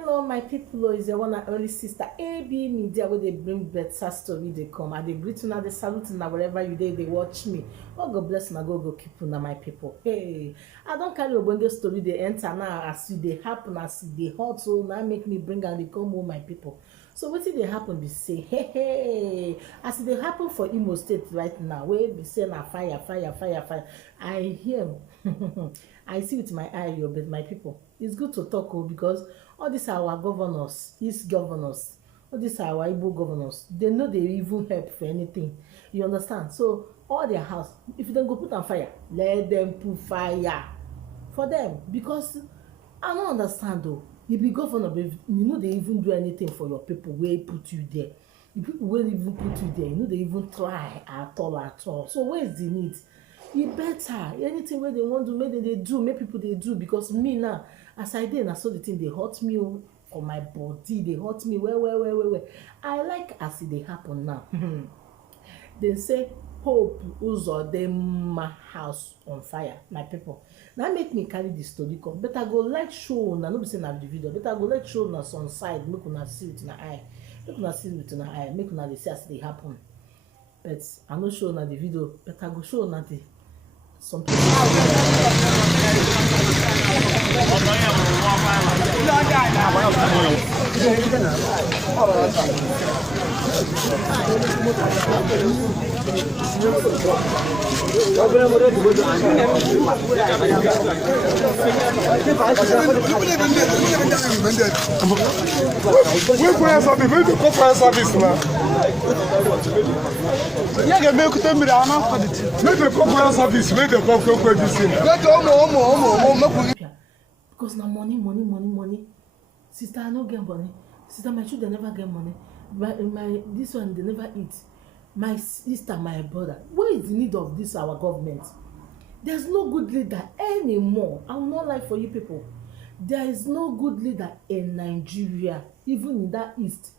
Hello, my people. Is your one and only sister AB Media where they bring better story. They come and they greet you now, they salute you now wherever you dey. They watch me. Oh, God bless you. Go keep you now, my people. Hey, I don't carry a bunge story. They enter now as they happen as they hot so now make me bring and they come home, my people. So what did they happen? They say, hey, as they happen for Imo State right now, where they say na fire. I hear, I see with my eye, but my people, it's good to talk because all these are our governors, East governors, all these are our Igbo governors. They know they even help for anything. You understand? So all their house, if they go put on fire, let them put fire for them because I don't understand though. You be governor, but you know they even do anything for your people. Where put you there? The people will even put you there. You know they even try at all. So where is the need? You better anything where they want to make they do, make people they do because me now as I did, I saw the thing they hurt me for my body, they hurt me well. I like as it they happen now. They say hope Uzodinma house on fire, my people. Now make me carry the story come. But I go like show na no be say na the video. But I go like show na some side make una see with na eye. Make una see with na eye. Make una dey see as they happen. But I no show na the video. But I go show na the some people. Service now. Yeah, they make them make the corporate service, make the corporate Because now money. Sister, I no get money. Sister, my children never get money. My this one they never eat. My sister, my brother. What is the need of this our government? There's no good leader anymore. I will not lie for you people. There is no good leader in Nigeria, even in that east.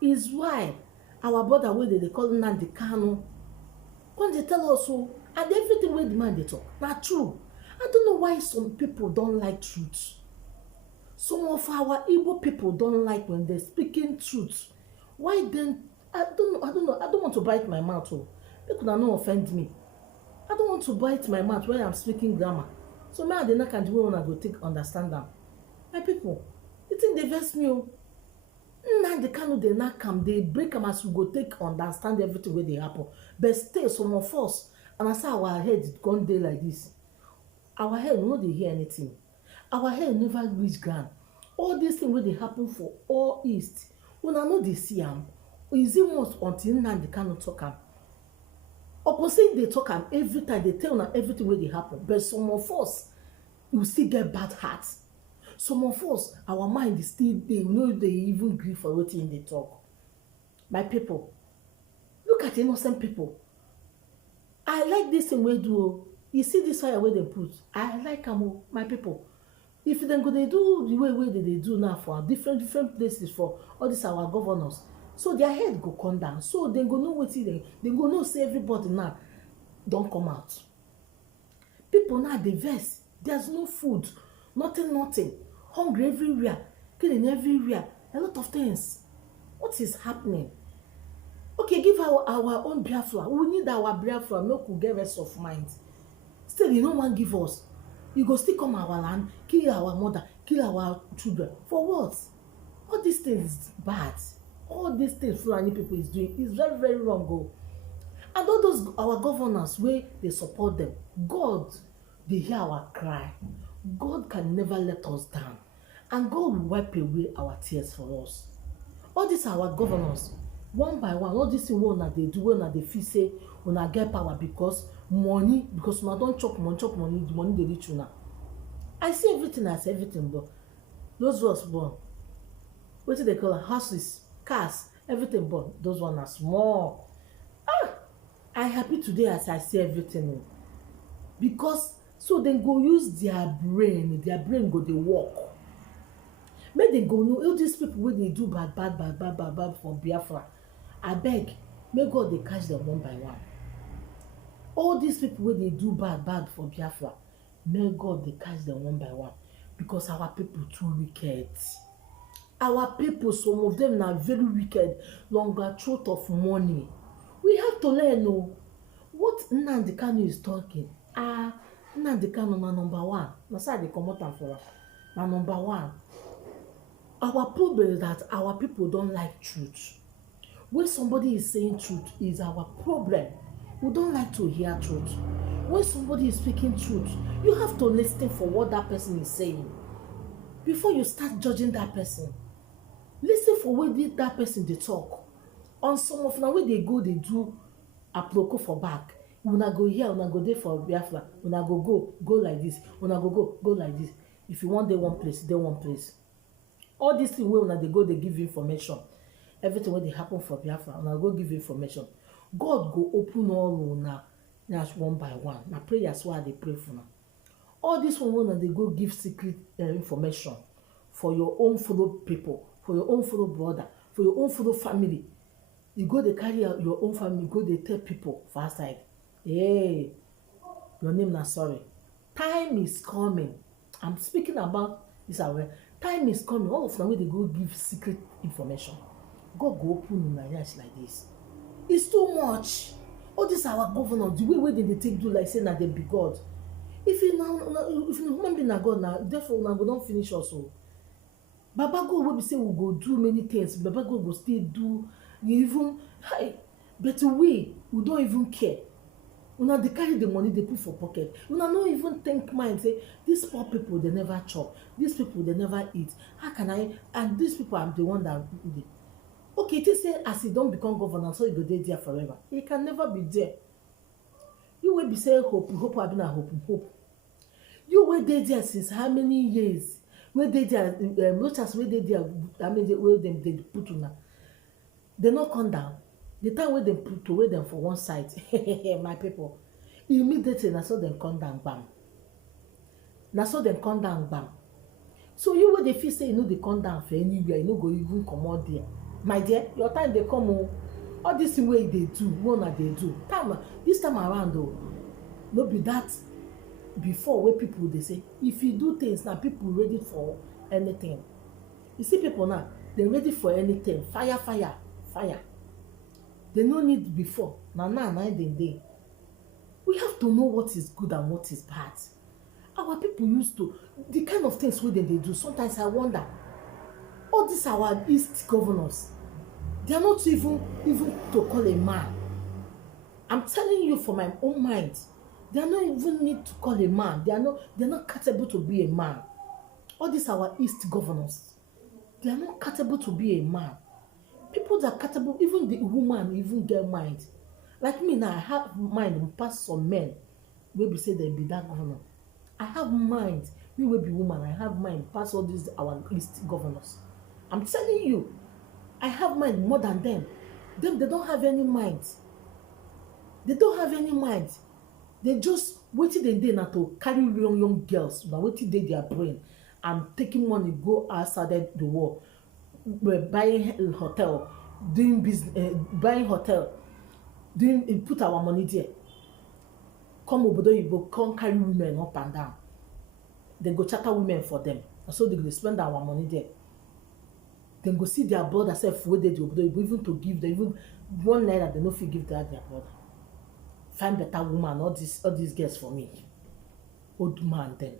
Is why our brother where they call Nnamdi Kanu, when they tell us so, and everything where the man they talk, not true. I don't know why some people don't like truth. Some of our Igbo people don't like when they're speaking truth. Why then? I don't know. I don't want to bite my mouth. Oh. People that no offend me. I don't want to bite my mouth when I'm speaking grammar. So me I dey knock and the way when I go take understand them. My people, the thing they vex me. Oh. Now they cannot they knock am, they break am as we go take understand everything where they happen. But still some of us, and I say our head gone day like this. Our head no dey hear anything. Our head never reach ground. All these things where they happen for all east. When I know they see am, is it most until now they cannot talk am. Opposite they talk am every time they tell na everything where they happen. But some of us, you still get bad hearts. Some of us, our mind is still they know they even grieve for what they talk. My people, look at innocent people. I like this thing we do. You see this fire where they put. I like them, my people. If they go they do the way they do now for different places for all these our governors, so their head go come down. So they go know what they go know say everybody now don't come out. People now they vex. There's no food, nothing. Hungry everywhere, killing everywhere, a lot of things. What is happening? Okay, give our own Biafra. We need our Biafra. Make we get rest of mind. Still, you no one give us. You go still come our land, kill our mother, kill our children. For what? All these things is bad. All these things Fulani people is doing is very wrong. Oh. And all those our governors where they support them, God, they hear our cry. God can never let us down. And God will wipe away our tears for us. All these our governors, one by one, all these things that they do, when they feel say, when I get power because money, because when I don't chop money, the money they reach you now. I see everything as everything, but those was born. What do they call it? Houses, cars, everything, but those ones are small. I happy today as I see everything. Because so they go use their brain go they work. Make they go know all these people where they do bad for Biafra. I beg, may God they catch them one by one. All these people where they do bad for Biafra, may God they catch them one by one. Because our people too wicked. Our people, some of them are very wicked, longer throat of money. We have to learn what Nnamdi Kanu is talking. Nnamdi Kanu na number one. Na so I dey comot am for am. Na number one. Our problem is that our people don't like truth. When somebody is saying truth is our problem. We don't like to hear truth. When somebody is speaking truth, you have to listen for what that person is saying before you start judging that person. Listen for what that person dey talk. On some of una wey dey go dey do aproko for back, una go here, una go dey for Biafra, una go like this, una go like this. If you wan dey one place, dey one place. All these things wey una dey go dey give information, everything wey dey happen for Biafra, una go give information. God go open all una yansh one by one. Na prayers wey I dey pray for una. All this one wey una dey go give secret information for your own fellow people, for your own fellow brother, for your own fellow family. You go dey carry your own family, go dey tell people for outside, hey, your name na sorry. Time is coming. I'm speaking about this aware. Time is coming. All of them wey dey go give secret information, God go open una yansh like this. It's too much. All this our governors, the way they take do like say na dem be God. If you human being na God, na therefore una go don finish us o. Baba God wey be say we go do many things, Baba God go still do. Even but we don't even care. Una dey carry the money they put for pocket. Una no even think mind say these poor people they never chop, these people they never eat. How can I? And these people I'm the one that okay, it is say as he don't become governor, so he go dey there forever. He can never be there. You will be saying hope have been a hope. You will dey there since how many years? Where they there, not as where they there. I mean, where them they put una. They not come down. The time where they put away them for one side, my people, immediately na so them come down bam. Na so them come down bam. So you will they feel say you know they come down for anywhere, you know go even come out there. My dear, your time they come on. All this way they do, one they do. This time around though, no be that before where people they say if you do things now, people ready for anything. You see people now, they ready for anything. Fire. They no need before. Now they. We have to know what is good and what is bad. Our people used to the kind of things where they do. Sometimes I wonder, all these our East governors, they are not even to call a man. I'm telling you from my own mind, they are not even need to call a man. They're not capable to be a man. All these our East governors, they are not capable to be a man. People that are capable, even the woman, even get mind. Like me now, I have mind past some men. Maybe say they be that governor. I have mind. Me will be woman. I have mind past all these our East governors. I'm telling you, I have mind more than them. Them they don't have any mind. They don't have any mind. They just waiting the day now to carry young girls. But waiting they their brain and taking money go outside the world. Buying a hotel, doing business, buying hotel, put our money there. Come over there, you come carry women up and down. They go charter women for them, so they go spend our money there. Then go see their brother self where they do even to give them even one naira. They no fit give their brother. Find better woman. All these girls for me. Old man then.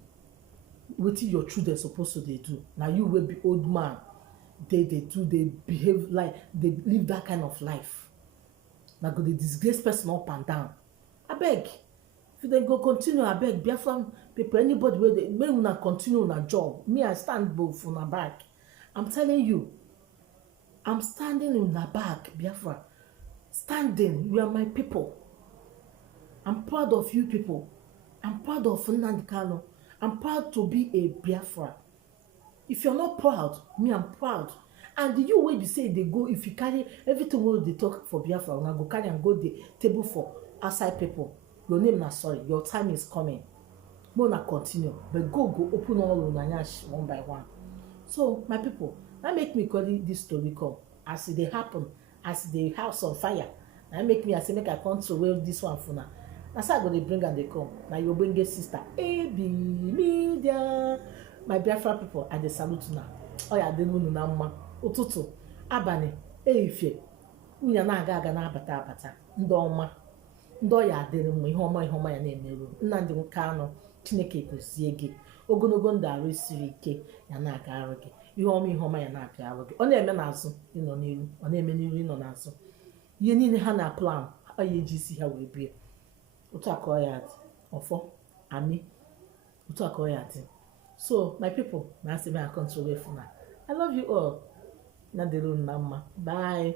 Wetin your children supposed to they do? Now you will be old man. They behave like they live that kind of life. Now go they disgrace person up and down. I beg. If they go continue, I beg. Biafran people, anybody where they may not continue on a job. Me, I stand both on a back. I'm telling you, I'm standing in the back, Biafra. Standing, you are my people. I'm proud of you people. I'm proud of Nnamdi Kanu. I'm proud to be a Biafra. If you're not proud, me, I'm proud. And you will be say they go, if you carry everything where they talk for Biafra, and I go carry and go the table for outside people. Your name na sorry, your time is coming. No na continue, but go open all on Nanyash one by one. So my people, that make me call this story come. As they happen, as the house on fire, that make me I say make I come to where this one for now. That's how I go they bring and they come. Now you bring a sister, AB Media. My Biafra people, and they salute now. ọ ya adịrị unu na mma ụtụtụ abalị ehihie unu ya na-aga aga na-abata abata ndị ọma ndị ọya adịrị mma ihe ọma ya na-emerụ Nnamdi Kanu Chineke gozie gị ogologo ndụ arụ siri ike ya na-aga arụ gị ihe ọma ya na-abịa arụ gị ọ na-eme n'azụ ịnọ n'iru ọ na-eme n'iru ịnọ n'azụ ihe niile ha na plan ọ ya eji isi ha wee bie otu a ka ọ ya dị ọfọ amị otu a ka ọ ya dị so my people na asị m ya control I love you all na dịrị unu na mma bye